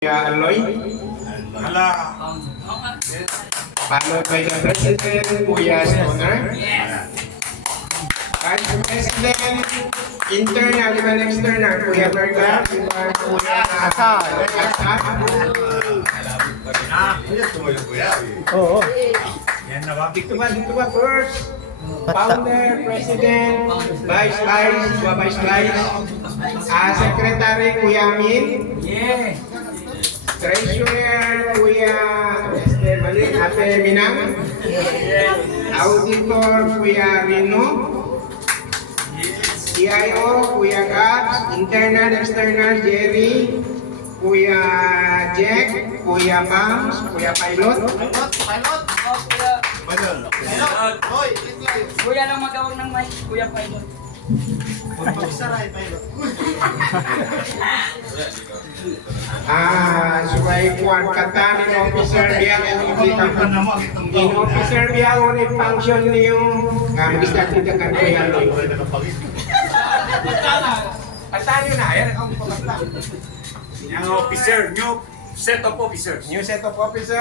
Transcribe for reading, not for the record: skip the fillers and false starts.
Kuya Aloy, followed by the President, Kuya Stoner, Vice President, internal and external, Kuya Berga, Kuya Asad. Dito ba first? Founder, President, Vice, Secretary, Kuya Amin. Treasurer, Kuya Ate Minang. Auditor, Kuya Rino. CIO, Kuya Gabs. Internal, external, Jerry. Kuya Jack. Kuya Bams. Kuya Pilot. Kuya lang magawag ng mic, Kuya Pilot. Subay kuan katanin officer dia in officer dia ulit function niyo mag-start kita kan Kuya Aloy. Katanin na ayan ang Yung officer, new set of officers. new set of officer.